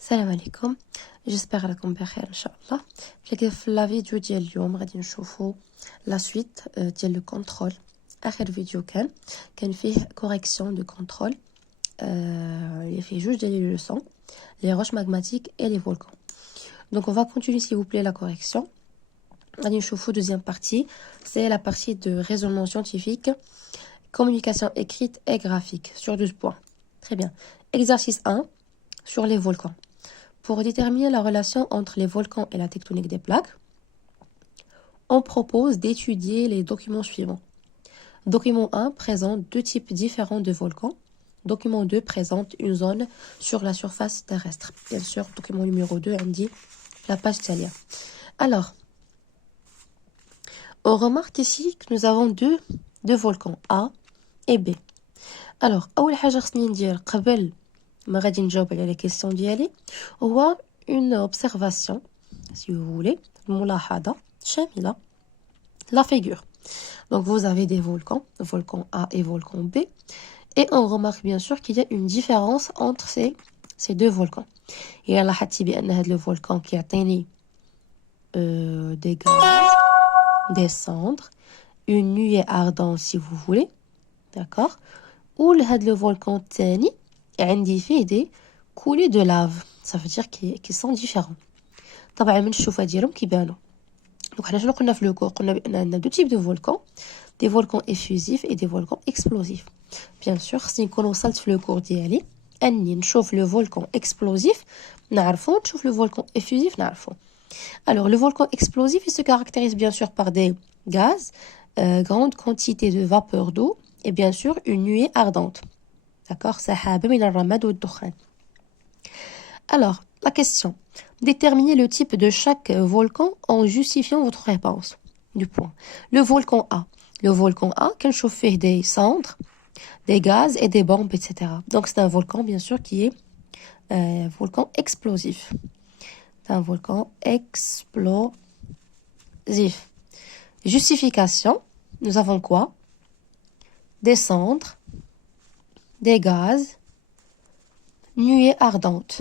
السلام عليكم. j'espère راكم بخير ان شاء الله. في لا فيديو ديال اليوم غادي نشوفوا لا سويت ديال لو كونترول. اخر فيديو كان فيه كوريكسيون دو كونترول اللي فيه جوج ديال لي لوسون les roches magmatiques et les volcans. Donc on va continuer s'il vous plaît la correction. غادي نشوفوا deuxième partie, c'est la partie de raisonnement scientifique, communication écrite et graphique sur 12 points. Très bien. Exercice 1 sur les volcans. Pour déterminer la relation entre les volcans et la tectonique des plaques, on propose d'étudier les documents suivants. Document 1 présente deux types différents de volcans. Document 2 présente une zone sur la surface terrestre. Bien sûr, document numéro 2 indique la page talienne. Alors, on remarque ici que nous avons deux volcans, A et B. Alors, أول حاجة خصني ندير قبل ما غادي نجاوب على les questions ديالي هو une observation, si vous voulez, ملاحظة شاملة, la figure. Donc, vous avez des volcans, volcan A et volcan B. Et on remarque bien sûr qu'il y a une différence entre ces deux volcans. Et là, لاحظتي بأن هذا le volcan كيعطيني des gaz, des cendres, une nuée ardente si vous voulez, d'accord. Ou le volcan الثاني عندي فيه des coulées de lave, ça veut dire qu'ils sont différents. طبعا من الشوفة ديالهم كيبانوا. Donc حنا شنو قلنا في لو كور؟ قلنا بأن عندنا deux types de volcans, des volcans effusifs et des volcans explosifs. Bien sûr, خصني نكون وصلت في لو كور ديالي أني نشوف le volcan explosif نعرفو, نشوف le volcan effusif نعرفو. Alors, le volcan explosif, il se caractérise bien sûr par des gaz, grande quantité de vapeur d'eau et bien sûr une nuée ardente. D'accord? سحابة من الرماد والدخان. Alors, la question. Déterminez le type de chaque volcan en justifiant votre réponse. Du point. Le volcan A. Le volcan A, كنشوف فيه des cendres, des gaz et des bombes, etc. Donc, c'est un volcan, bien sûr, qui est volcan explosif. C'est un volcan explosif. Justification. Nous avons quoi? Des cendres, des gaz, nuée ardente.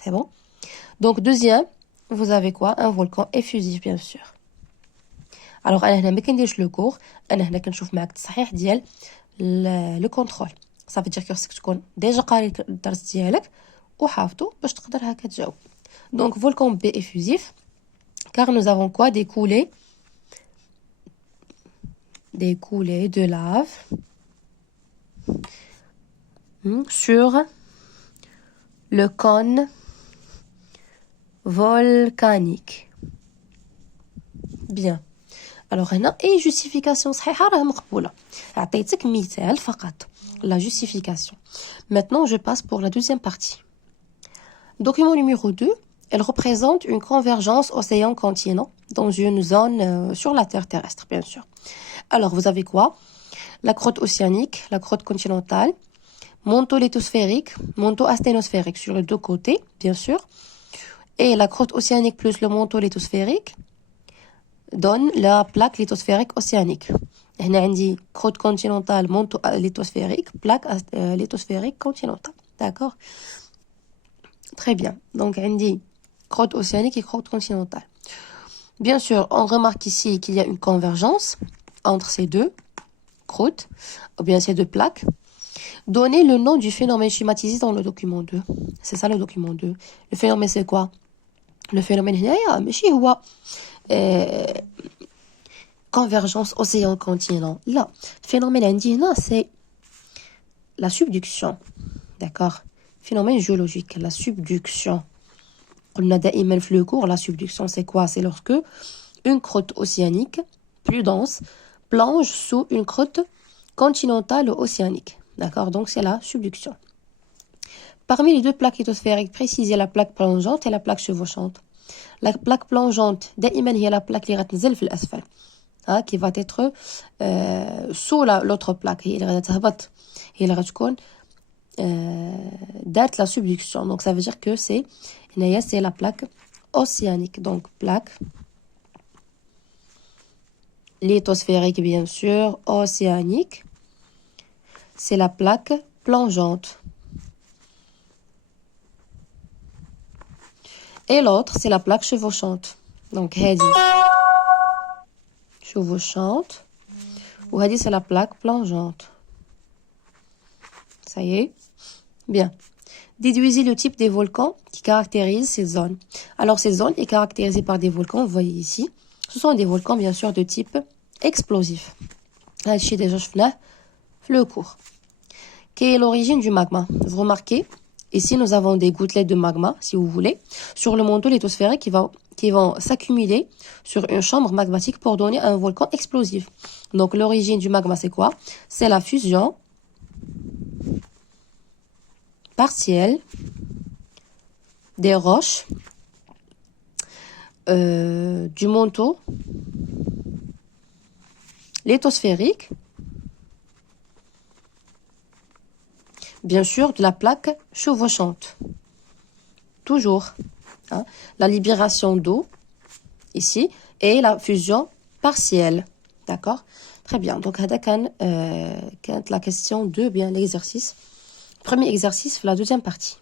C'est bon? Donc, deuxième, vous avez quoi? Un volcan effusif, bien sûr. Alors, أنا هنا ما كنديرش لو كور, أنا هنا كنشوف معاك التصحيح ديال لو كونترول. Ça veut dire que خصك تكون ديجا قاري الدرس ديالك وحافظو باش تقدر هكا تجاوب. Donc, volcan B effusif, car nous avons quoi? Des coulées de lave sur le cône volcanique. Bien. Alors هنا اي justification صحيحه راه مقبوله. عطيتك مثال فقط. La justification. Maintenant, je passe pour la deuxième partie. Document numéro 2, elle représente une convergence océan-continent dans une zone sur la Terre terrestre, bien sûr. Alors, vous avez quoi? La croûte océanique, la croûte continentale, manteau lithosphérique, manteau asténosphérique sur les deux côtés, bien sûr. Et la croûte océanique plus le manteau lithosphérique donne la plaque lithosphérique océanique. هنا عندي croûte continentale, manteau lithosphérique, plaque lithosphérique continentale. D'accord? Très bien. Donc, عندي croûte océanique et croûte continentale. Bien sûr, on remarque ici qu'il y a une convergence entre ces deux croûtes, ou bien ces deux plaques. Donnez le nom du phénomène schématisé dans le document 2. C'est ça le document 2. Le phénomène, c'est quoi? Le phénomène, ماشي هو convergence océan-continent. Là, le phénomène indien, c'est la subduction. D'accord? Phénomène géologique, la subduction. On a دائما في le cours, la subduction, c'est quoi? C'est lorsque une croûte océanique plus dense plonge sous une croûte continentale océanique. D'accord? Donc, c'est la subduction. Parmi les deux plaques lithosphériques, précisez la plaque plongeante et la plaque chevauchante. La plaque plongeante, دائما هي la plaque اللي غتنزل في الأسفل. qui va être sous l'autre plaque. هي اللي غادي تهبط, هي اللي غتكون دارت la subduction. Donc, ça veut dire que c'est la plaque océanique. Donc, plaque lithosphérique, bien sûr, océanique. c'est la plaque plongeante. Et l'autre, c'est la plaque chevauchante. Donc, هذه chevauchante. Ou هذه, c'est la plaque plongeante. Ça y est? Bien. Déduisez le type des volcans qui caractérisent ces zones. Alors, ces zones sont caractérisées par des volcans, vous voyez ici. Ce sont des volcans, bien sûr, de type explosif. C'est déjà le cours. Quelle est l'origine du magma? Vous remarquez, ici, nous avons des gouttelettes de magma, si vous voulez, sur le manteau lithosphérique qui vont s'accumuler sur une chambre magmatique pour donner un volcan explosif. Donc, l'origine du magma, c'est quoi? C'est la fusion partielle des roches du manteau lithosphérique, bien sûr, de la plaque chevauchante. Toujours. Hein, la libération d'eau, ici, et la fusion partielle. D'accord? Très bien. Donc, c'est la question 2, bien l'exercice. Premier exercice, la deuxième partie.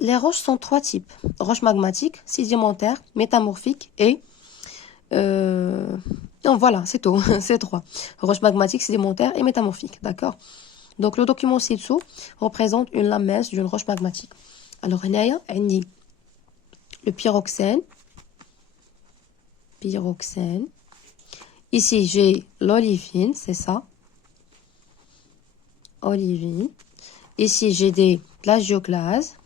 Les roches sont 3 types. Roches magmatiques, sédimentaires, métamorphiques et... Non, voilà, c'est tout. C'est 3. Roches magmatiques, sédimentaires et métamorphiques. D'accord? Donc, le document ci-dessous représente une lame mince d'une roche magmatique. Alors, on dit le pyroxène. Pyroxène. Ici, j'ai l'olivine, c'est ça. Olivine. Ici, j'ai des plagioclases.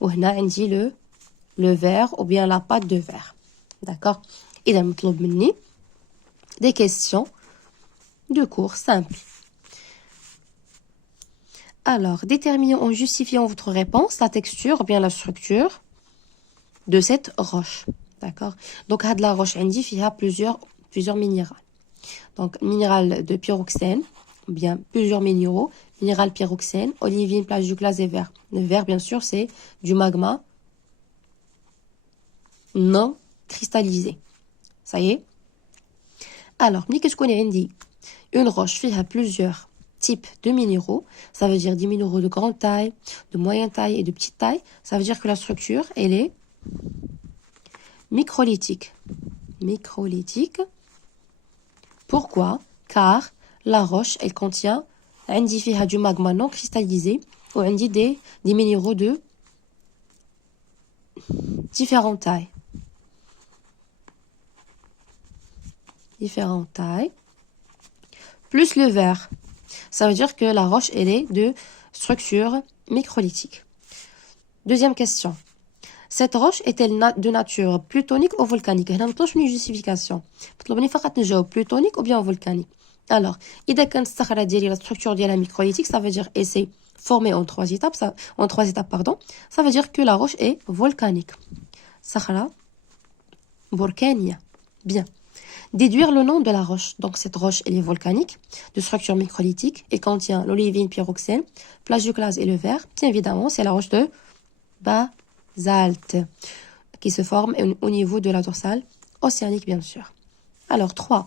Ou on dit le verre ou bien la pâte de verre. D'accord? Il a me des questions de cours simples. Alors, déterminez en justifiant votre réponse la texture ou bien la structure de cette roche. D'accord? Donc, la roche indi il y a plusieurs minéraux. Donc, minéral de pyroxène, ou bien plusieurs minéraux, minéral pyroxène, olivine, plagioclase et verre. Le verre, bien sûr, c'est du magma non cristallisé. Ça y est? Alors, qu'est-ce qu'on a dit? Une roche a plusieurs types de minéraux. Ça veut dire des minéraux de grande taille, de moyenne taille et de petite taille. Ça veut dire que la structure, elle est microlithique. Microlithique. Pourquoi? Car la roche, elle contient du magma non cristallisé ou des minéraux de différentes tailles. Différentes tailles. Plus le verre. Ça veut dire que la roche, elle est de structure microlithique. Deuxième question. Cette roche est-elle de nature plutonique ou volcanique? هنا ما طلبش مني justification. طلبني فقط نجاوب plutonique ou bien volcanique. Alors, إذا كانت الصخرة ديالي la structure ديالها microlithique, ça veut dire et c'est formé en 3 étapes, ça veut dire que la roche est volcanique. صخرة بركانية. Bien. Déduire le nom de la roche. Donc, cette roche, elle est volcanique, de structure microlithique, et contient l'olivine pyroxène, plagioclase et le verre. Bien évidemment, c'est la roche de basalte, qui se forme au niveau de la dorsale océanique, bien sûr. Alors, 3.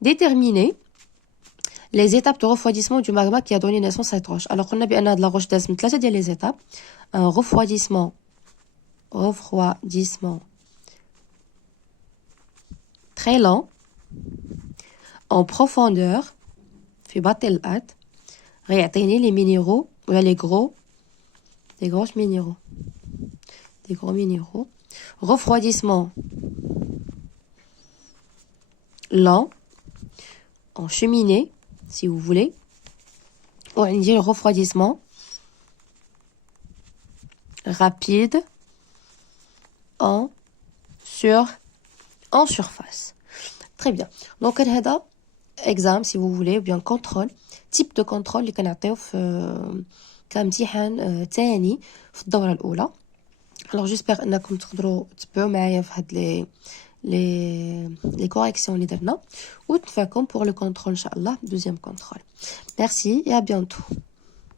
Déterminer les étapes de refroidissement du magma qui a donné naissance à cette roche. Alors, on a bien de la roche d'Asm, là, c'est les étapes. Un refroidissement très lent, en profondeur, في بطن الأرض غيعطيني les minéraux ولا les gros minéraux. Des gros minéraux. Refroidissement lent, en cheminée, si vous voulez. Ou on dit le refroidissement rapide en surface. Très bien. Donc, هذا examen, si vous voulez, ou bien contrôle, type de contrôle اللي كنعطيو في كامتحان ثاني في الدورة الأولى. Alors, j'espère أنكم تقدروا تتبعوا معايا في هاد les corrections اللي درنا ونتفاكم pour le contrôle إن شاء الله, deuxième contrôle. Merci et à bientôt.